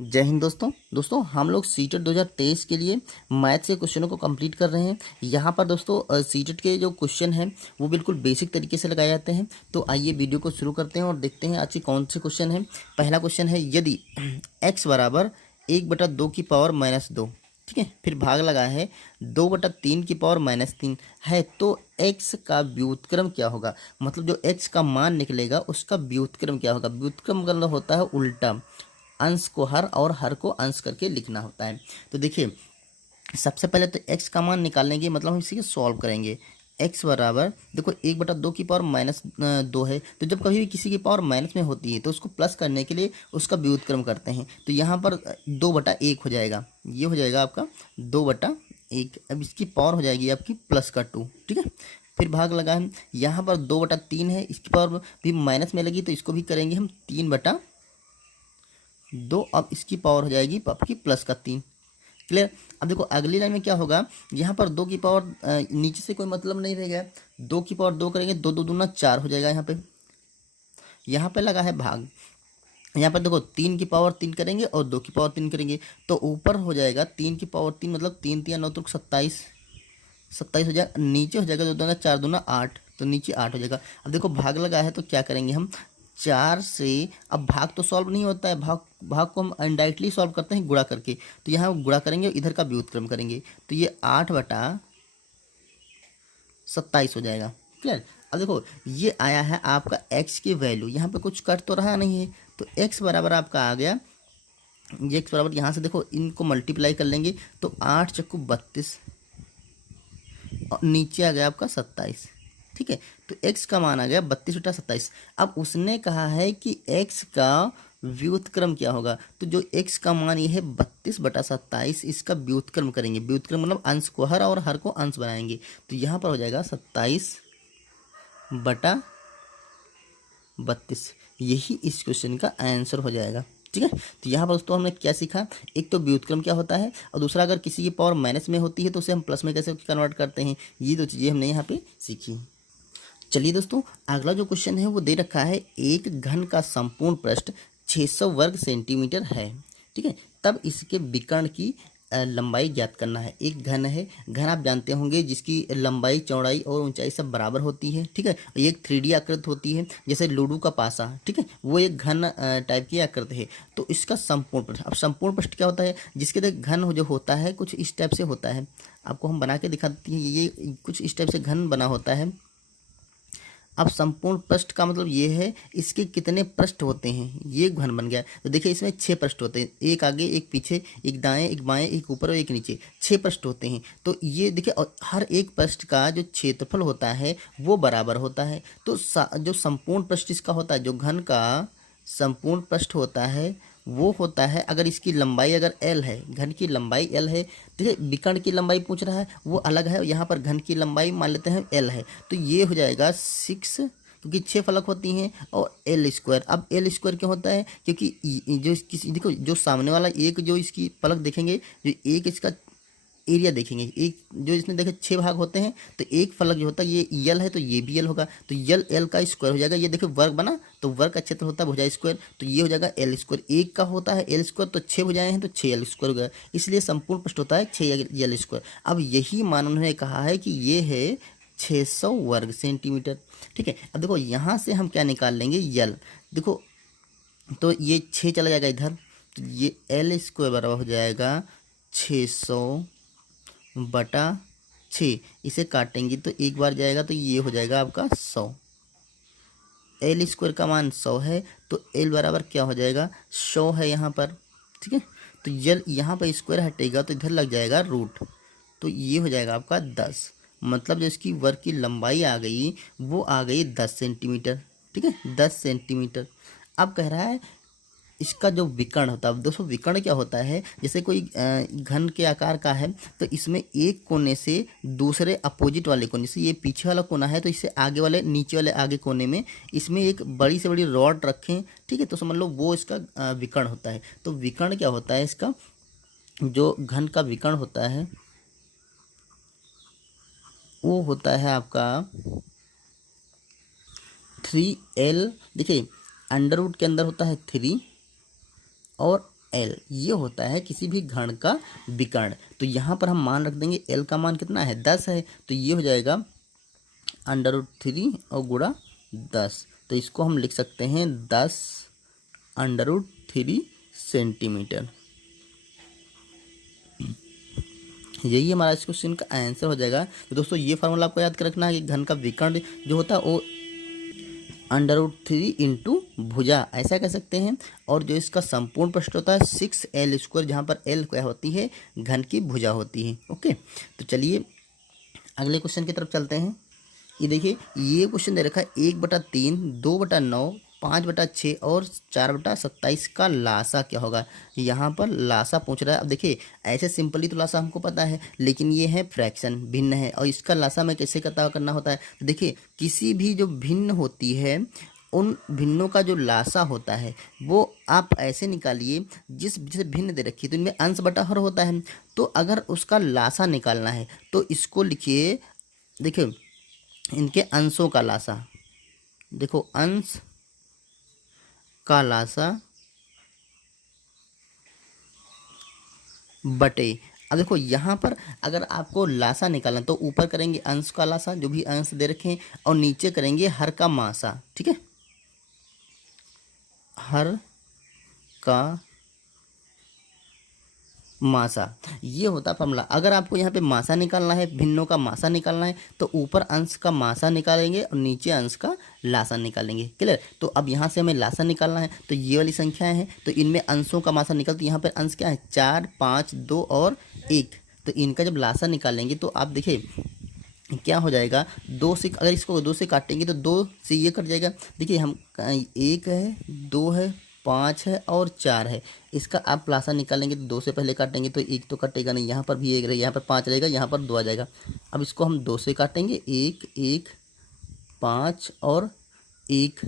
जय हिंद दोस्तों हम लोग सीटेट 2023 के लिए मैथ के क्वेश्चनों को कंप्लीट कर रहे हैं। यहाँ पर दोस्तों सीटेट के जो क्वेश्चन हैं वो बिल्कुल बेसिक तरीके से लगाए जाते हैं। तो आइए वीडियो को शुरू करते हैं और देखते हैं आज के कौन से क्वेश्चन हैं। पहला क्वेश्चन है, यदि x बराबर 1/2 की पावर -2, ठीक है, फिर भाग लगा है 2/3 की पावर -3 है, तो x का व्युत्क्रम क्या होगा। मतलब जो x का मान निकलेगा उसका व्युत्क्रम क्या होगा। व्युत्क्रम मतलब होता है उल्टा, अंश को हर और हर को अंश करके लिखना होता है। तो देखिए सबसे पहले तो x का मान निकालने के मतलब हम इसी को सॉल्व करेंगे। x बराबर देखो 1/2 की पावर -2 है, तो जब कभी भी किसी की पावर माइनस में होती है तो उसको प्लस करने के लिए उसका व्युत्क्रम करते हैं। तो यहाँ पर 2/1 हो जाएगा, ये हो जाएगा आपका 2/1। अब इसकी पावर हो जाएगी आपकी +2, ठीक है। फिर भाग लगा है, यहाँ पर 2/3 है, इसकी पावर भी माइनस में लगी तो इसको भी करेंगे हम 3/2। अब इसकी पावर हो जाएगी आपकी +3। क्लियर। अब देखो अगली लाइन में क्या होगा, यहाँ पर 2 की पावर नीचे से कोई मतलब नहीं रहेगा, 2 की पावर 2 करेंगे, 2 2 दूना 4 हो जाएगा। यहाँ पे लगा है भाग, यहाँ पर देखो 3 की पावर 3 करेंगे और 2 की पावर 3 करेंगे तो ऊपर हो जाएगा 3 की पावर 3 मतलब 3 3 9 तो 27 हो जाएगा। नीचे हो जाएगा 2 दूना 4 दूना 8, तो नीचे 8 हो जाएगा। अब देखो भाग लगा है तो क्या करेंगे हम, 4 से, अब भाग तो सॉल्व नहीं होता है, भाग को हम इनडायरेक्टली सॉल्व करते हैं गुणा करके। तो यहाँ गुणा करेंगे, इधर का व्युत्क्रम करेंगे, तो ये 8/27 हो जाएगा। क्लियर। अब देखो ये आया है आपका x की वैल्यू, यहाँ पे कुछ कट तो रहा नहीं है, तो x बराबर आपका आ गया, ये x बराबर यहाँ से देखो इनको मल्टीप्लाई कर लेंगे तो 8 चक्कू 32 और नीचे आ गया आपका 27, ठीक है। तो x का मान आ गया 32/27। अब उसने कहा है कि x का व्युत्क्रम क्या होगा, तो जो x का मान ये है 32/27, इसका व्युत्क्रम करेंगे। व्युत्क्रम मतलब अंश को हर और हर को अंश बनाएंगे, तो यहाँ पर हो जाएगा 27/32। यही इस क्वेश्चन का आंसर हो जाएगा, ठीक है। तो यहाँ पर दोस्तों हमने क्या सीखा, एक तो व्युत्क्रम क्या होता है और दूसरा अगर किसी की पावर माइनस में होती है तो उसे हम प्लस में कैसे कन्वर्ट करते हैं, ये दो चीज़ें हमने यहाँ पे सीखी। चलिए दोस्तों अगला जो क्वेश्चन है वो दे रखा है, एक घन का संपूर्ण पृष्ठ 600 वर्ग सेंटीमीटर है, ठीक है, तब इसके विकर्ण की लंबाई ज्ञात करना है। एक घन है, घन आप जानते होंगे जिसकी लंबाई चौड़ाई और ऊंचाई सब बराबर होती है, ठीक है। ये एक 3D आकृति होती है, जैसे लूडो का पासा, ठीक है, वो एक घन टाइप की आकृति है। तो इसका संपूर्ण पृष्ठ, अब संपूर्ण पृष्ठ क्या होता है, जिसके देख घन जो होता है कुछ इस टाइप से होता है, आपको हम बना के दिखाते हैं, ये कुछ इस टाइप से घन बना होता है। अब संपूर्ण पृष्ठ का मतलब ये है इसके कितने पृष्ठ होते हैं, ये घन बन गया। तो देखिए इसमें 6 पृष्ठ होते हैं, एक आगे एक पीछे एक दाएं एक बाएं एक ऊपर और एक नीचे, 6 पृष्ठ होते हैं। तो ये देखिए और हर एक पृष्ठ का जो क्षेत्रफल होता है वो बराबर होता है। तो जो संपूर्ण पृष्ठ इसका होता है, जो घन का संपूर्ण पृष्ठ होता है वो होता है, अगर इसकी लंबाई अगर l है, घन की लंबाई l है, देखिए विकर्ण की लंबाई पूछ रहा है वो अलग है, यहाँ पर घन की लंबाई मान लेते हैं l है, तो ये हो जाएगा 6, क्योंकि 6 फलक होती हैं, और l²। अब l² क्या होता है, क्योंकि जो इसकी देखो जो सामने वाला एक जो इसकी फलक देखेंगे, जो एक इसका एरिया देखेंगे, एक जो इसमें देखे 6 भाग होते हैं, तो एक फलक जो होता है ये यल है तो ये भी यल होगा, तो यल एल का स्क्वायर हो जाएगा। ये देखो वर्ग बना तो वर्ग का क्षेत्र होता है भुजा स्क्वायर, तो ये हो जाएगा l²। एक का होता है l², तो 6 भुजाएं हैं तो 6l² हो गया, इसलिए संपूर्ण पृष्ठ होता है 6l²। अब यही मान उन्होंने कहा है कि ये है 600 वर्ग सेंटीमीटर, ठीक है। अब देखो यहाँ से हम क्या निकाल लेंगे, यल, देखो तो ये 6 चला जाएगा इधर, तो ये l² बराबर हो जाएगा 600/6, इसे काटेंगे तो एक बार जाएगा तो ये हो जाएगा आपका 100। l² का मान 100 है, तो l बराबर क्या हो जाएगा 100 है यहाँ पर, ठीक है। तो यल यहाँ पर स्क्वायर हटेगा तो इधर लग जाएगा रूट, तो ये हो जाएगा आपका 10। मतलब जो इसकी वर्ग की लंबाई आ गई वो आ गई 10 सेंटीमीटर, ठीक है, 10 सेंटीमीटर। अब कह रहा है इसका जो विकर्ण होता है, दोस्तों विकर्ण क्या होता है, जैसे कोई घन के आकार का है तो इसमें एक कोने से दूसरे अपोजिट वाले कोने से, ये पीछे वाला कोना है तो इससे आगे वाले नीचे वाले आगे कोने में इसमें एक बड़ी से बड़ी रॉड रखें, ठीक है, तो समझ लो वो इसका विकर्ण होता है। तो विकर्ण क्या होता है, इसका जो घन का विकर्ण होता है वो होता है आपका 3l, देखिए अंडर रूट के अंदर होता है 3 और एल, ये होता है किसी भी घन का विकर्ण। तो यहाँ पर हम मान रख देंगे एल का मान कितना है 10 है, तो ये हो जाएगा √3 और गुणा 10। तो इसको हम लिख सकते हैं 10 √3 सेंटीमीटर। यही हमारा इस क्वेश्चन का आंसर हो जाएगा। तो दोस्तों ये फार्मूला आपको याद कर रखना है कि घन का विकर्ण जो होता है वो √3 इंटू भुजा ऐसा कह सकते हैं, और जो इसका संपूर्ण पृष्ठ होता है 6L², जहाँ पर एल क्या होती है घन की भुजा होती है। ओके, तो चलिए अगले क्वेश्चन की तरफ चलते हैं। ये देखिए, ये क्वेश्चन दे रखा है 1/3, 2/9, 5/6 और 4/27 का लासा क्या होगा। यहाँ पर लासा पूछ रहा है। अब देखिए ऐसे सिंपली तो लासा हमको पता है, लेकिन ये है फ्रैक्शन, भिन्न है, और इसका लासा में कैसे पता करना होता है। तो देखिए किसी भी जो भिन्न होती है उन भिन्नों का जो लासा होता है वो आप ऐसे निकालिए, जैसे भिन्न दे रखी है तो इनमें अंश बटा हर होता है। तो अगर उसका लासा निकालना है तो इसको लिखिए, देखिए इनके अंशों का लासा, देखो अंश का लासा बटे। अब देखो यहाँ पर अगर आपको लासा निकालना तो ऊपर करेंगे अंश का लासा जो भी अंश दे रखे हैं, और नीचे करेंगे हर का मासा। ठीक है, हर का मासा, ये होता फॉर्मूला। अगर आपको यहाँ पे मासा निकालना है, भिन्नों का मासा निकालना है, तो ऊपर अंश का मासा निकालेंगे और नीचे अंश का लासा निकालेंगे। क्लियर। तो अब यहाँ से हमें लासा निकालना है, तो ये वाली संख्याएं हैं, तो इनमें अंशों का मासा निकल, तो यहाँ पर अंश क्या है 4, 5, 2 और 1। तो इनका जब लासा निकालेंगे तो आप देखिए क्या हो जाएगा, 2 से अगर इसको 2 से काटेंगे तो 2 से ये कट जाएगा। देखिए हम 1 है, 2 है, 5 है और 4 है, इसका आप लासा निकालेंगे तो 2 से पहले काटेंगे तो 1 तो कटेगा नहीं, यहाँ पर भी 1 रहेगा, यहाँ पर 5 रहेगा, यहाँ पर 2 आ जाएगा। अब इसको हम 2 से काटेंगे, 1 1 5 और 1।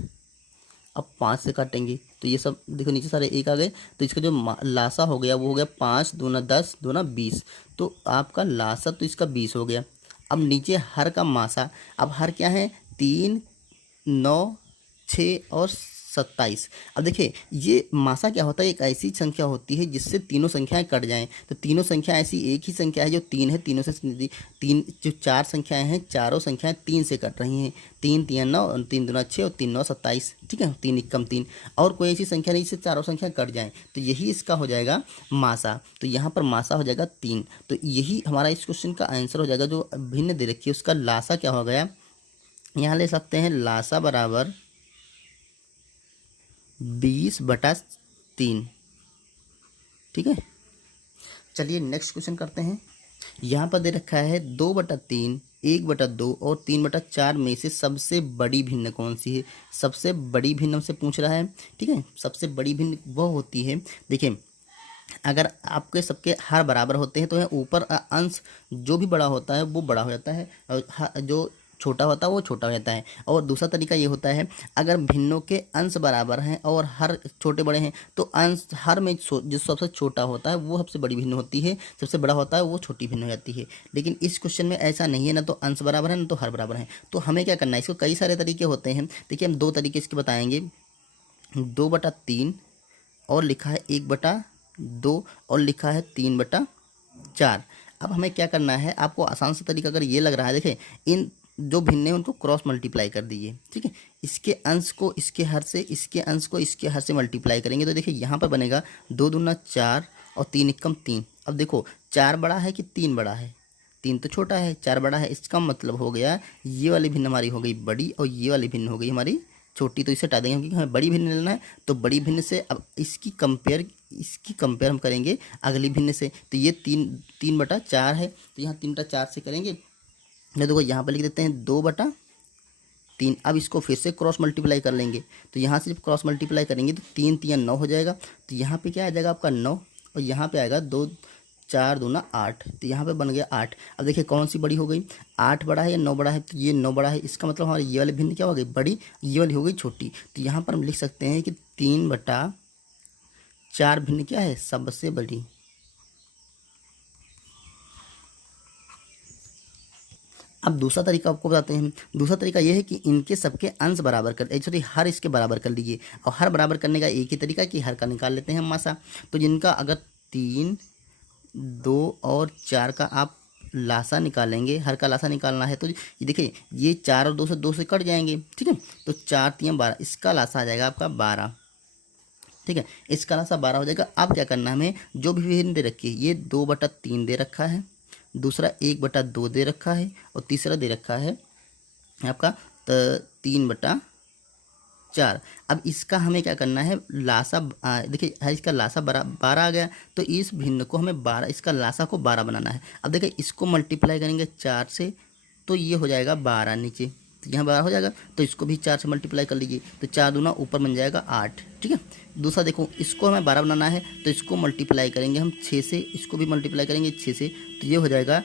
अब 5 से काटेंगे तो ये सब देखो नीचे सारे 1 आ गए, तो इसका जो लासा हो गया वो हो गया 5 दूना 10 दूना 20। तो आपका लासा तो इसका 20 हो गया। अब नीचे हर का मासा, अब हर क्या है 3, 9, 6 और 27। अब देखिए ये मासा क्या होता है, एक ऐसी संख्या होती है जिससे तीनों संख्याएं कट जाएं। तो तीनों संख्या ऐसी एक ही संख्या है जो 3 है, तीनों से तीन जो 4 संख्याएं हैं चारों संख्याएं 3 से कट रही हैं। 3 3 9 और 3 दूना 6 और 3 9 27। ठीक है, 3 1 3, और कोई ऐसी संख्या नहीं जिससे चारों संख्या कट जाएं, तो यही इसका हो जाएगा मासा। तो यहाँ पर मासा हो जाएगा 3। तो यही हमारा इस क्वेश्चन का आंसर हो जाएगा। जो भिन्न दे रखी है उसका लासा क्या हो गया, यहाँ ले सकते हैं लासा बराबर 20/3। ठीक है, चलिए नेक्स्ट क्वेश्चन करते हैं। यहाँ पर दे रखा है 2/3, 1/2 और 3/4 में से सबसे बड़ी भिन्न कौन सी है। सबसे बड़ी भिन्न हमसे पूछ रहा है। ठीक है, सबसे बड़ी भिन्न वह होती है, देखिए अगर आपके सबके हर बराबर होते हैं तो ऊपर अंश जो भी बड़ा होता है वो बड़ा हो जाता है, और जो छोटा होता है वो छोटा हो जाता है। और दूसरा तरीका ये होता है, अगर भिन्नों के अंश बराबर हैं और हर छोटे बड़े हैं तो अंश हर में जो सबसे छोटा होता है वो सबसे बड़ी भिन्न होती है, सबसे बड़ा होता है वो छोटी भिन्न हो जाती है। लेकिन इस क्वेश्चन में ऐसा नहीं है, ना तो अंश बराबर है ना तो हर बराबर है। तो हमें क्या करना है, इसको कई सारे तरीके होते हैं। देखिए हम 2 तरीके इसके बताएंगे, 2/3 और लिखा है 1/2 और लिखा है 3/4। अब हमें क्या करना है, आपको आसान सा तरीका अगर ये लग रहा है, देखें इन जो भिन्न है उनको क्रॉस मल्टीप्लाई कर दीजिए। ठीक है, इसके अंश को इसके हर से, इसके अंश को इसके हर से मल्टीप्लाई करेंगे तो देखिए यहाँ पर बनेगा 2 दूना 4 और 3 एकम 3। अब देखो 4 बड़ा है कि 3 बड़ा है, 3 तो छोटा है, 4 बड़ा है। इसका मतलब हो गया ये वाली भिन्न हमारी हो गई बड़ी और ये वाली भिन्न हो गई हमारी छोटी। तो इसे हटा देंगे क्योंकि हमें बड़ी भिन्न लेना है। तो बड़ी भिन्न से अब इसकी कंपेयर हम करेंगे अगली भिन्न से। तो ये 3/4 है, तो यहाँ 3/4 से करेंगे। मैं देखो यहाँ पर लिख देते हैं 2/3। अब इसको फिर से क्रॉस मल्टीप्लाई कर लेंगे, तो यहाँ से जब क्रॉस मल्टीप्लाई करेंगे तो 3 3 9 हो जाएगा। तो यहाँ पे क्या आ जाएगा आपका 9, और यहाँ पे आएगा 2 4 दूना 8। तो यहाँ पे बन गया 8। अब देखिए कौन सी बड़ी हो गई, 8 बड़ा है या 9 बड़ा है। तो ये 9 बड़ा है, इसका मतलब हमारी ये वाली भिन्न क्या हो गई बड़ी, ये वाली हो गई छोटी। तो यहाँ पर हम लिख सकते हैं कि 3/4 भिन्न क्या है सबसे बड़ी। अब दूसरा तरीका आपको बताते हैं। दूसरा तरीका ये है कि इनके सबके अंश बराबर कर सॉरी हर इसके बराबर कर लीजिए, और हर बराबर करने का एक ही तरीका कि हर का निकाल लेते हैं हम मासा। तो जिनका अगर 3, 2 और 4 का आप लासा निकालेंगे, हर का लासा निकालना है, तो ये देखिए ये 4 और 2 से कट जाएंगे, ठीक है। तो 4 3 12, इसका लासा आ जाएगा आपका 12, ठीक है। इसका लासा 12 हो जाएगा। अब क्या करना है हमें, जो भी भिन्न दे रखी है, ये 2/3 दे रखा है, दूसरा 1/2 दे रखा है, और तीसरा दे रखा है आपका 3/4। अब इसका हमें क्या करना है, लासा देखिए है इसका लासा 12 आ गया, तो इस भिन्न को हमें 12, इसका लासा को 12 बनाना है। अब देखिए इसको मल्टीप्लाई करेंगे 4 से, तो ये हो जाएगा 12 नीचे, तो यहाँ 12 हो जाएगा, तो इसको भी 4 से मल्टीप्लाई कर लीजिए, तो 4 दूना ऊपर बन जाएगा 8, ठीक है। दूसरा देखो इसको हमें 12 बनाना है, तो इसको मल्टीप्लाई करेंगे हम 6 से, इसको भी मल्टीप्लाई करेंगे 6 से, तो ये हो जाएगा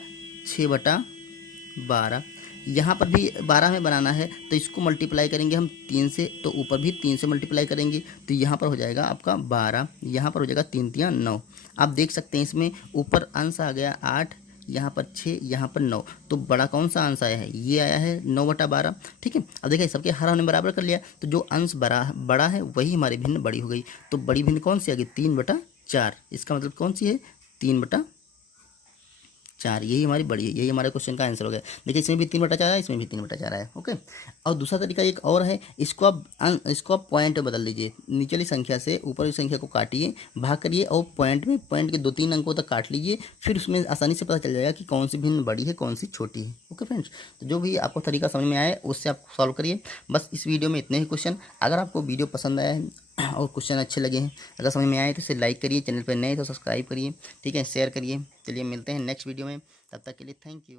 6/12। यहाँ पर भी 12 में बनाना है, तो इसको मल्टीप्लाई करेंगे हम 3 से, तो ऊपर भी 3 से मल्टीप्लाई करेंगे, तो यहाँ पर हो जाएगा आपका 12, यहाँ पर हो जाएगा 3 3 9। आप देख सकते हैं इसमें ऊपर अंश आ गया 8, यहाँ पर 6, यहाँ पर 9, तो बड़ा कौन सा अंश आया है, ये आया है 9/12, ठीक है। अब देखिए सबके हर हमने बराबर कर लिया, तो जो अंश बड़ा है वही हमारी भिन्न बड़ी हो गई। तो बड़ी भिन्न कौन सी आ गई, 3/4। इसका मतलब कौन सी है, 3/4, यही हमारी बड़ी है, यही हमारे क्वेश्चन का आंसर हो गया। देखिए इसमें भी 3/4 है, इसमें भी 3/4 है, ओके। और दूसरा तरीका एक और है, इसको आप पॉइंट में बदल लीजिए, नीचली संख्या से ऊपर की संख्या को काटिए, भाग करिए, और पॉइंट के 2-3 अंकों तक काट लीजिए, फिर उसमें आसानी से पता चल जाएगा कि कौन सी भिन्न बड़ी है, कौन सी छोटी है, ओके फ्रेंड्स। तो जो भी आपको तरीका समझ में आए उससे आप सॉल्व करिए। बस इस वीडियो में इतने ही क्वेश्चन। अगर आपको वीडियो पसंद आया है और क्वेश्चन अच्छे लगे हैं, अगर समझ में आए तो इसे लाइक करिए, चैनल पर नए तो सब्सक्राइब करिए, ठीक है, शेयर करिए। चलिए मिलते हैं नेक्स्ट वीडियो में, तब तक के लिए थैंक यू।